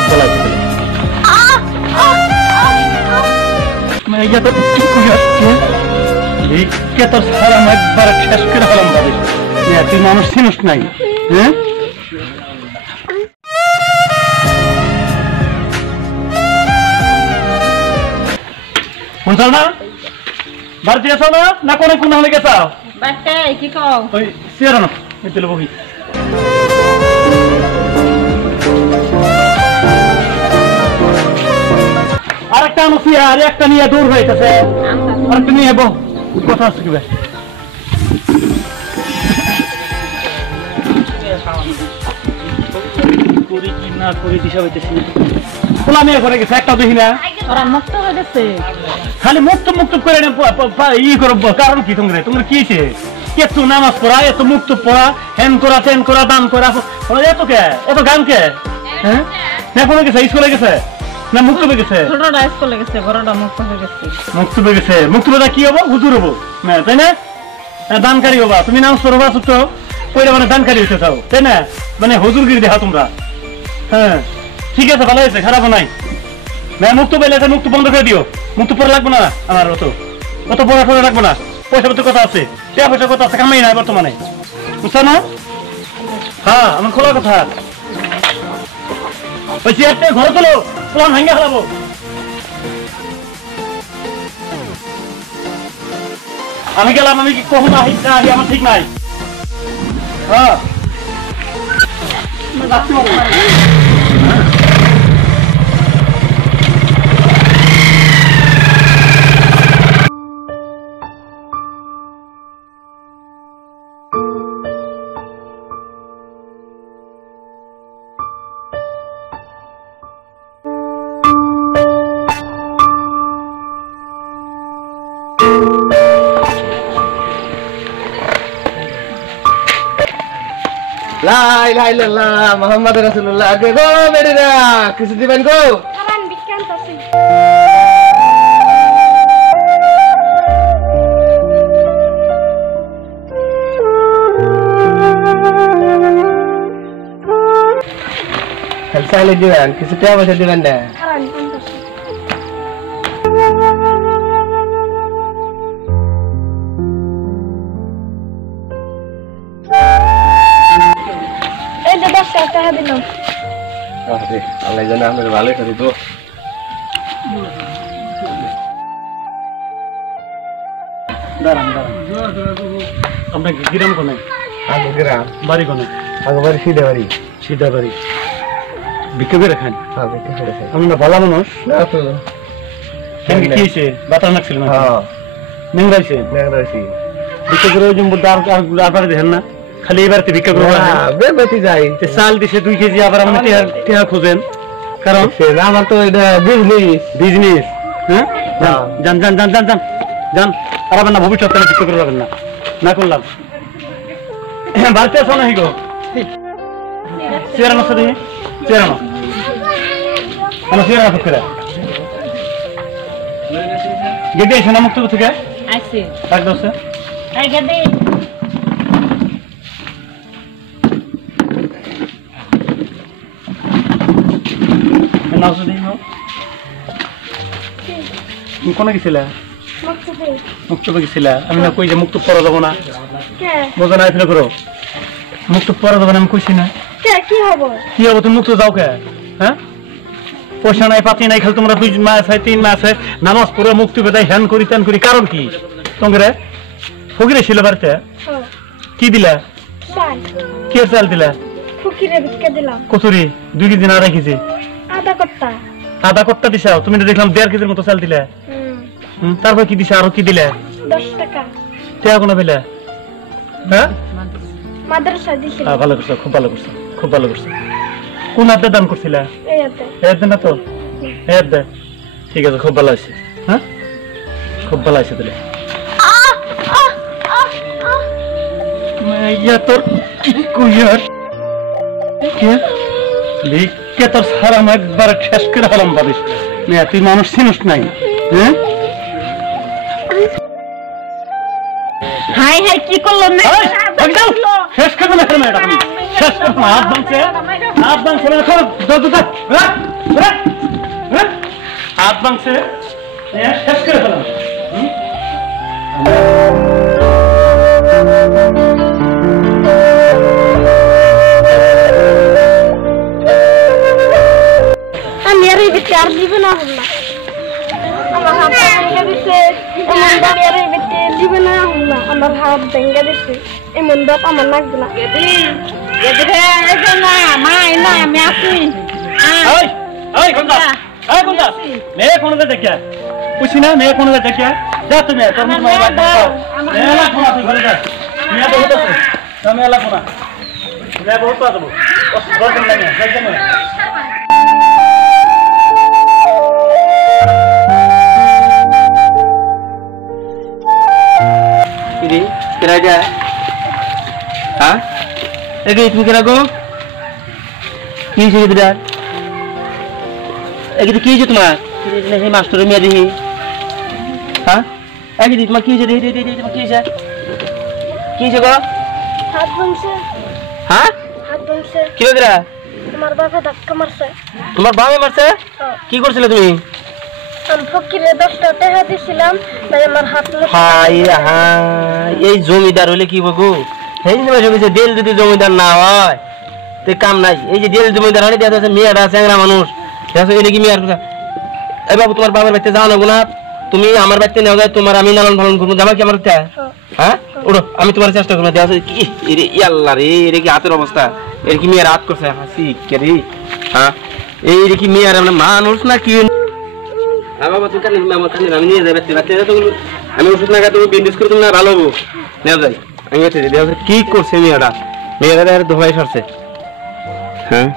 খুব ভালো আছে তোর সারা একবার শেষ করে হলাম ভাবি তুই মানুষ চিনিস নাই হ্যাঁ শুনছ না বাড়িতে এসো না না কোনো কোন হলে গেছাও কি কও ওই চেয়ার না দিল বহি আরেকটা আনো চেয়ার একটা নিয়ে দূর হইতেছে আরেকটা নিয়ে বহ কথা আছে কি করি কি না করি দিশা হইতেছি খোলা মেয়ে করে গেছে একটা দেখি না ওরা মুক্ত হয়ে গেছে খালি মুক্ত মুক্ত করে ই করবো কারণ কি তোমরা কি কেতু নামাজ পড়া এত মুক্ত পড়া হ্যান করা ত্যান করা দান করা এত কে এত গান কে হ্যাঁ না কোনো গেছে স্কুলে গেছে না মুক্ত হয়ে গেছে ছোটটা স্কুলে গেছে বড়টা মুক্ত হয়ে গেছে মুক্ত হয়ে গেছে মুক্ত হয়ে কি হবো হুজুর হবো না তাই না দানকারী হবা তুমি নামাজ পড়বা তো কইরা মানে দানকারী হইতে চাও তাই না মানে হুজুরগিরি দেখা তোমরা হ্যাঁ ঠিক আছে ভালো হয়েছে খারাপ নাই মুক্ত পেলে মুক্ত বন্ধ করে দিও মুক্ত পরে লাগবো না আমার অত পড়া পড়ে রাখবো না পয়সা পত্র কথা আছে টাকা পয়সার কথা আছে কামাই নাই বর্তমানে বুঝছো না হ্যাঁ আমার খোলা কথা ওই চেয়ারটা ঘরে তোলো প্লান ভাঙ্গা ফেলাবো আমি গেলাম আমি কি কখন আহি আমার ঠিক নাই হ্যাঁ লা ইলাহা ইল্লাল্লাহ মুহাম্মাদুর রাসূলুল্লাহ আগে গো বেড়িরা কিছু দিবেন গো কারণ বিজ্ঞান আছে চাইলে দিবেন কিছু টাকা পয়সা দিবেন না কারণ এই যে 10 টাকা দিলাম আরে আল্লাহ জানে আমরা ভালো করি তো দাঁড়ান আপনার গ্রাম কোনে আগে গ্রাম বাড়ি কোনে আগে বাড়ি সিধা বাড়ি বিক্রি করে খান হ্যাঁ বিক্রি করে খাই আমরা ভালো মানুষ না তো কি হয়েছে বাতার নাকছিল না হ্যাঁ নেংরাইছে নেংরাইছি বিক্রি করে ওই জন্য আর দেখেন না খালি এবারে বিক্রি করে বেটি যাই চাল দিছে 2 কেজি আবার আপনি টেহা খোঁজেন কারণ আমার তো এটা বিজনেস হ্যাঁ যান যান যান যান যান যান আর আবার না ভবিষ্যৎ বিক্রি করে যাবেন না না করলাম বাড়িতে আসো না হিগো চেয়ারানো সাথে চেয়ারানো আমার চেয়ারানো করে গেটে এসে না মুক্ত থেকে আইছে ডাক দোছে এই গেদে নাও তো দিও তুমি কোনে গেছিলা মুক্ত গেছিলা আমি না কই যে মুক্ত পড়া যাব না কে বোঝা না ফেলে করো মুক্ত পড়া যাব না আমি কইছি না কে কি হবে তুমি মুক্ত যাও কে হ্যাঁ পয়সা নাই পাতি নাই খালি তোমরা 2 মাস হয় 3 মাস হয় নামাজ পড়ে মুক্তি বেদায় হ্যান করি তেন করি কারণ কি তোমরা ফকিরে ছিল বাড়িতে কি দিলা কি চাল দিলা ফকিরে বিক্রি দিলাম কচুরি 2 কেজি না রাখিছি আধা কট্টা দিছাও তুমি তো দেখলাম 1.5 কেজির মতো চাল দিলা তারপর কি দিছা আর কি দিলা 10 টাকা টাকা কোন পেলে হ্যাঁ মাদ্রাসা দিছি ভালো করছো খুব ভালো করছো কোন হাতে দান করছিলা এই হাতে না তো এই হাতে ঠিক আছে খুব ভালো আছে হ্যাঁ খুব ভালো আছে তাহলে মাইয়া তোর কুইয়ার কে তোর সারা একবার শেষ করে হলাম ভাবিস মেয়া তুই মানুষ চিনিস নাই হ্যাঁ হাই হাই কি করলো শেষ করবে না শেষ করো না, হাত ভাঙছে হাত ভাঙছে শেষ করে ফেলাম। আমি আর এই বেটে আর দিবে না হল না আমার হাত ভেঙে দিছে এমন বাপ আর এই বেটে দিবে না হল না আমার হাত ভেঙে দিছে এমন বাপ আমার লাগবে না আমি আছি মেয়ে কোনো দেখিয়া বুঝছি না, মেয়ে কোনো দেখিয়া যা তুমি মেলা ফোনা তুই ঘরে যা, মেয়ে বহুত আছে মেলা ফোনা মেয়ে বহুত পাওয়া যাবো তুমি কেনা গো কি হয়েছে বিরাট কি হয়েছে তোমার মাস্টারের মেয়ে দেখি হ্যাঁ দিদি তোমার কি হয়েছে দেখি তোমার কি হয়েছে কি হয়েছে গো হাত ভাঙছে হ্যাঁ হাত ভাঙছে কি হয়েছে তোমার বাপে ধাক্কা মারছে তোমার বাবা মারছে কি করছিলে তুমি আমি ফকিরে 10 টাকা দিছিলাম তাই আমার হাত হাই হাই এই জমিদার হইলে কি বগো এই যে দেল যদি জমিদার না হয় তে কাম নাই এই যে দেল জমিদার হলে দেখা যাচ্ছে মেয়েরা চ্যাংরা মানুষ দেখো এটা কি মেয়ের কথা এই বাবু তোমার বাবার বাড়িতে যাও না না তুমি আমার বাড়িতে নেওয়া যায় তোমার আমি লালন পালন করবো যাবা কি আমার হ্যাঁ ওড়ো আমি তোমার চেষ্টা করবো দেখা যাচ্ছে কি আল্লাহ রে এটা কি হাতের অবস্থা এর কি মেয়ের হাত করছে হাসি কে রে হ্যাঁ এই কি মেয়ের আমরা মানুষ না কি বাবা তুমি কানে আমার কানে আমি নিয়ে যাবে আমি ওষুধ না খাই তুমি বেন্ডেজ করে তুমি না ভালো হবো নেওয়া যায় আমি কি করছে মেয়েরা ধোয়াই সারছে হ্যাঁ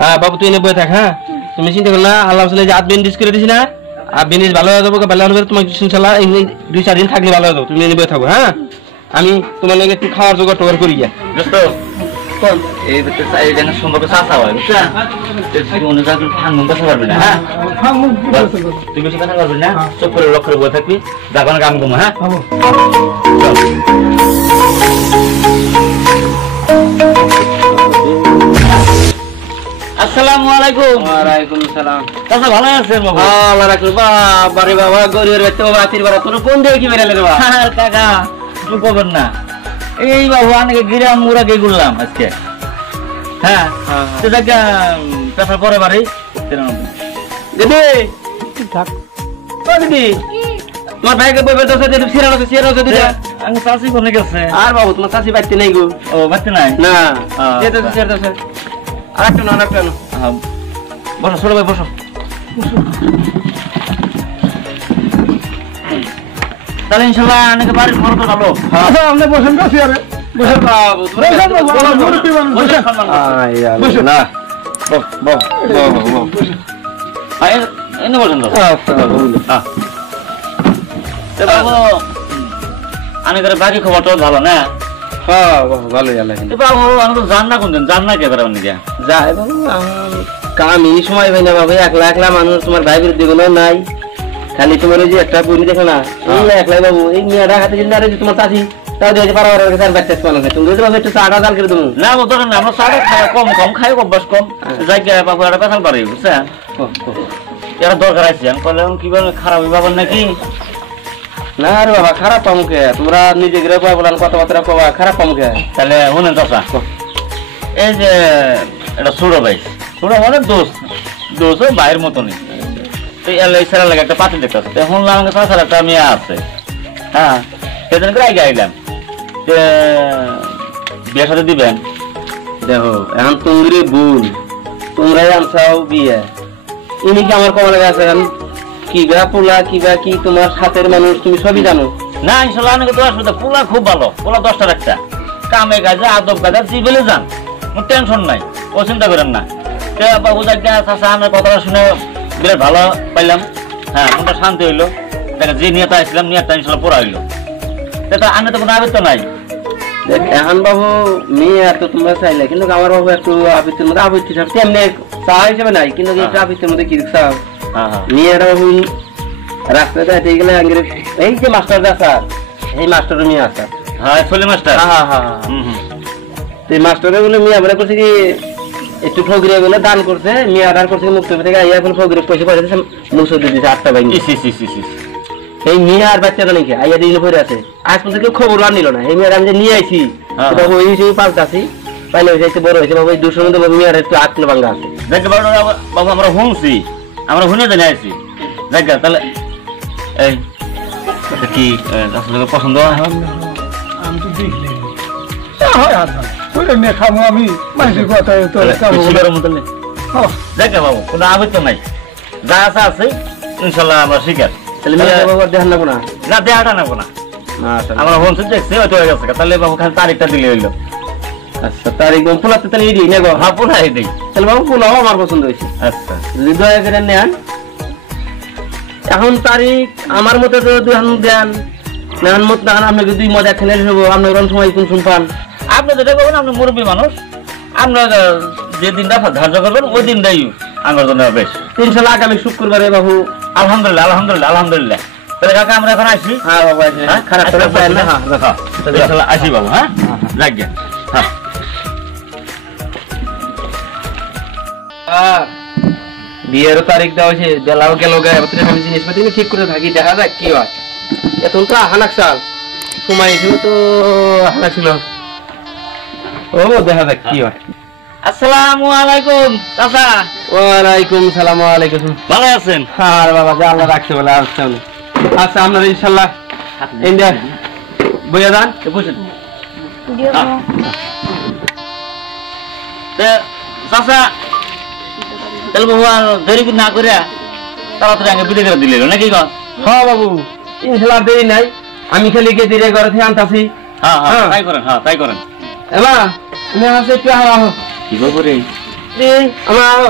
হ্যাঁ বাবু তুই এনে বয়ে থাক হ্যাঁ তুমি চিন্তা করো না আল্লাহ যে হাত বেন্ডেজ করে দিছি না আর বেন্ডেজ ভালো হয়ে যাবো ভালো হবে তোমার ইনশাল্লাহ 2-4 দিন থাকলে ভালো হয়ে যাবো তুমি এনে বয়ে থাকো হ্যাঁ আমি তোমার নাকি একটু খাওয়ার জোগাড় টোগাড় করি গিয়া এই সম্পর্ক চাষা হয় বুঝছেন ফাঙ্গুন কথা পারবি না হ্যাঁ তুই বেশি কথা পারবি না চোখ করে লক্ষ্য করে বয়ে থাকবি যাবার কাম কমো হ্যাঁ আসসালামু আলাইকুম। ওয়ালাইকুম আসসালাম চাচা ভালো আছেন বাবা? আল্লাহ রাখলো বাবা রে বাবা গরিবের বাচ্চা বাবা আতির বাবা তোর কোন দিয়ে কি বেরালে রে বাবা আর কাকা চুপ করবেন না এই বাবু অনেকে গিরাম মুরা গে ঘুরলাম আজকে হ্যাঁ সেটা পেশার পরে বাড়ি দিদি দিদি তোমার ভাইকে বই বের দোষে দিদি সিরানো দিদি আমি চাষি কোনে গেছে আর বাবু তোমার চাষি বাড়তে নাই গো ও বাড়তে নাই না যেতে সিরার দোষে আরেকটা না বসো ছোট ভাই বসো তাহলে ইনশাল্লাহ অনেকে বাড়ির খরচ ভালো আপনি বসেন কাছে আরে বসে বাবু না এনে বসেন তো বাবু অনেক বাকি খবরটাও ভালো না ভালোই আল্লাহ বাবু আমি তো জান না কোনদিন জান না কে বেড়াবেন নিজে যাই বাবু কামই সময় হয় না বাবু একলা মানুষ তোমার ভাই বিরুদ্ধে কোনো নাই খালি তোমার ওই যে একটা বুড়ি দেখো না একলাই বাবু এই মেয়েরা হাতে যদি আরে তোমার চাষি তাও দিয়ে পাড়া বাচ্চা মানুষ তুমি যদি বাবু একটু চাটা জাল করে দেবো না ধরেন আমরা চাটা খাই কম খাই অভ্যাস কম যাই বাবু একটা পেশাল পারি বুঝছেন এরা দরকার আছে আমি করলাম কি বলেন খারাপ বাবার নাকি না রে বাবা খারাপ পামুখে তোমরা নিজে গিয়ে কয় বলেন কথাবার্তা কবা খারাপ পামুখে তাহলে শুনেন চাষা এই যে এটা ছোটো ভাই ছোটো মানে দোষ ভাইয়ের মতনই এই ছেলের লাগে একটা পাতি দেখতে আছে শুনলাম আমাকে চাষার একটা মেয়ে আছে হ্যাঁ সেদিন করে আগে আইলাম বিয়ের সাথে দিবেন দেখো এখন তুমি ভুল তোমরাই আনসাও বিয়ে ইনি কি আমার কমা লাগে আছে কিবা পোলা কিবা কি তোমার হাতের মানুষ তুমি সবই জানো না ইনশাল্লাহ অনেকে তো আসবে পোলা খুব ভালো পোলা 10টা একটা কামে কাজে আদব কাজে জীবনে যান টেনশন নাই ও চিন্তা করেন না বাবু চাষা আমার কথাটা শুনে বিরাট ভালো পাইলাম হ্যাঁ মনটা শান্তি হইলো দেখেন যে নিয়ত আসছিলাম নিয়তটা ইনশাল্লাহ পুরা হইলো এটা আমি তো কোনো আবৃত্ত নাই এখন বাবু মেয়ে এত তোমরা চাইলে কিন্তু আমার বাবু একটু আবৃত্তির মধ্যে আবৃত্তি তেমনি চা হিসেবে নাই কিন্তু একটু আবৃত্তির মধ্যে কি চাও মেয়েরা বাবু রাস্তায় যাইতে গেলে এই যে মাস্টার আসা এই মাস্টার মেয়ে আসা হ্যাঁ সলি মাস্টার হ্যাঁ হ্যাঁ এই মাস্টারে বলে মিয়া বলে করছে কি একটু ফকিরে বলে দান করছে মিয়া দান করছে মুক্ত থেকে আইয়া বলে ফকিরে পয়সা দিয়েছে মুসুদ দিয়েছে 8টা ভাই এই মিয়া আর বাচ্চাটা নাকি আইয়া দিন পরে আছে আজ পর্যন্ত কেউ খবর আর নিল না এই মিয়ার আমি যে নিয়ে আইছি বাবু ওই হিসেবে পাল্টাছি পাইলে হয়েছে বড় হয়েছে বাবু এই 200 মধ্যে বাবু মিয়ার একটু আটলে ভাঙ্গা আছে দেখে বাবু আমরা শুনছি আমরা শুনে জানি আইছি দেখ তাহলে এই কি আসলে পছন্দ আমি তো দেখলে হয় আর ওই নিয়ে খাবো আমি মানুষের কথা তো দেখে বাবু কোনো আবেদন নাই যা আছে আছে ইনশাল্লাহ আমরা শিকার তাহলে মিয়া বাবু দেখান না কোনা না দেখাটা নেবো না আমরা শুনছি দেখছি হয়তো হয়ে গেছে তাহলে বাবু খালি তারিখটা দিলে হইলো আচ্ছা তারিখ পোলাতে তাহলে এই নেবো হ্যাঁ পুরাই দিই তাহলে বাবু পোলাও আমার পছন্দ হয়েছে আচ্ছা যদি দয়া করে নেন এখন তারিখ আমার মতে তো দুহান দেন নেন মত না আপনাকে 2 মজা খেলে নেবো আপনার কোন সময় কোন শুনপান আপনি যেটা করবেন আপনি মুরব্বী মানুষ আপনার যে দিনটা ধার্য করবেন ওই দিনটাই আমার জন্য বেশ ইনশাআল্লাহ আগামী শুক্রবারে বাবু আলহামদুলিল্লাহ আলহামদুলিল্লাহ আলহামদুলিল্লাহ তাহলে কাকা আমরা এখন আসি হ্যাঁ বাবু হ্যাঁ খারাপ করে পায় না হ্যাঁ তাহলে ইনশাআল্লাহ আসি বাবু হ্যাঁ লাগিয়ে হ্যাঁ বিয়ের তারিখ দেওয়া হয়েছে বেলাও গেল গায়ে আমি জিনিসপাতি ঠিক করে থাকি দেখা যাক কি হয় এখন তো হানাক সাল সময় ছিল তো হানাক ছিল ও দেখা যাক কি হয় আসসালামু আলাইকুম চাচা ওয়ালাইকুম সালাম আলাইকুম ভালো আছেন আর বাবা যা আল্লাহ রাখছে বলে আসছে আচ্ছা আপনার ইনশাল্লাহ ইন্ডিয়া বইয়া যান বুঝছেন চাচা তাহলে বাবু আর দেরি না করে তাড়াতাড়ি আগে বিদায় করে দিলে নাকি গো হ্যাঁ বাবু ইনশাল্লাহ দেরি নাই আমি খালি গিয়ে দিলে ঘরে থেকে আনতাছি হ্যাঁ হ্যাঁ তাই করেন হ্যাঁ তাই করেন এমা তুমি আছে একটু আহ কি বাবু রে আমার আহ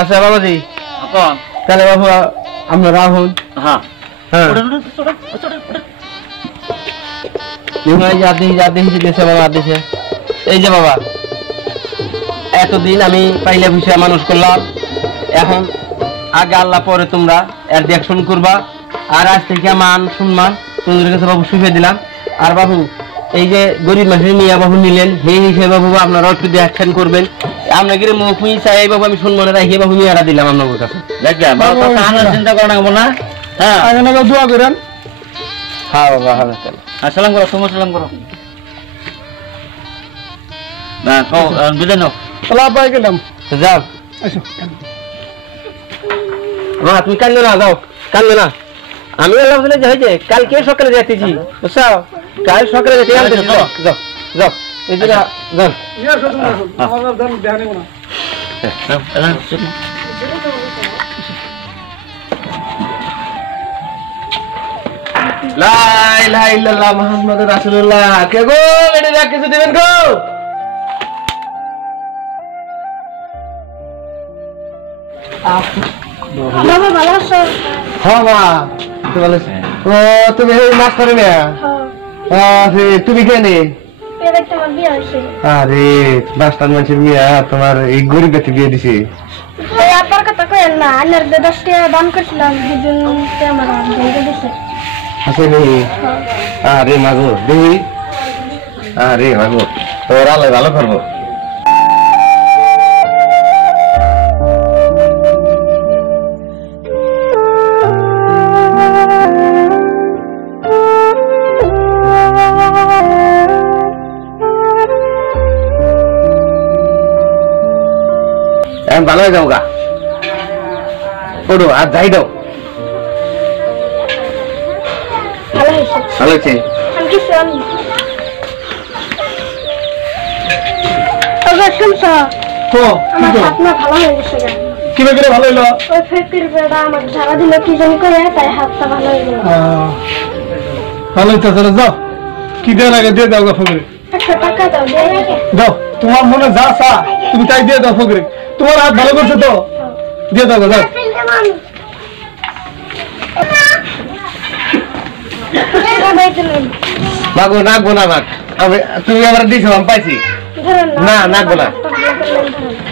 আচ্ছা বাবাজি এখন তাহলে বাবু আমরা রাহুল হ্যাঁ হ্যাঁ এই যে বাবা এতদিন আমি পাইলে ভুষা মানুষ করলাম এখন আগে আল্লাহ পরে তোমরা এর দেখশন করবা আর আজ থেকে মান সম্মান তোমাদের কাছে বাবু শুভে দিলাম আর বাবু এই যে গরিব মানুষের মিয়া বাবু নিলেন সেই হিসেবে বাবু আপনারা একটু দেখছেন করবেন আপনাকে মুখ মুই চাই বাবু আমি সম্মানে রাখি বাবু মিয়ারা দিলাম আপনার কাছে চিন্তা করা না হ্যাঁ দোয়া করেন হ্যাঁ বাবা হ্যাঁ সালাম করো তোমার সালাম করো না বিদায় নাও তাহলে আব্বাই গেলাম যাও আসো মা তুমি কান্দো না যাও কান্দো না আমি আল্লাহ বলে যে কালকে সকালে যাইতেছি বুঝছো কাল সকালে যেতে আনতেছি যাও যাও যাও এই যে যাও আমার দাম দেয়া নেব না লা ইলাহা ইল্লাল্লাহ মুহাম্মাদুর রাসূলুল্লাহ কে গো এটা কিছু দিবেন গো বাবা ভালো আছো হ্যাঁ মা তুমি ভালো আছো ও তুমি এই মাছ করে না তুমি কেনে এবার তোমার বিয়ে হয়েছে আরে বাস্তান মানুষের মেয়ে তোমার এই গরিব ব্যক্তি বিয়ে দিছে ওই আব্বার কথা কইেন না আনার 10 টাকা দান করছিলাম দুজন আমার ভেঙে দিছে আছে নি আরে মাগো দেখি আরে মাগো তোর আলো ভালো করবো ভালো হয়ে যাও গা ওড়ো আর যাই দাও ভালো হয়েছে ভালো হয়েছে আমি কিছু আনি ওগো শুনছো আমার হাত না ভালো হয়ে গেছে গা কিভাবে করে ভালো হইলো ওই ফ্যাক্টরি বেড়া আমাকে সারাদিন কি জানি করে তাই হাতটা ভালো হয়ে গেল ভালো হইতে চলে যাও কি দেওয়া লাগে দিয়ে দাও গা ফকরে 100 টাকা দাও দিয়ে রাখে দাও তোমার মনে যা চা তুমি তাই দিয়ে দাও ফকরে তোমার হাত ভালো করছে তো দিয়ে দাও গা যাও মাগো নাকবো না মাগ তুমি আবার দিছো আমি পাইছি ধরেন না নাকবো না ধরেন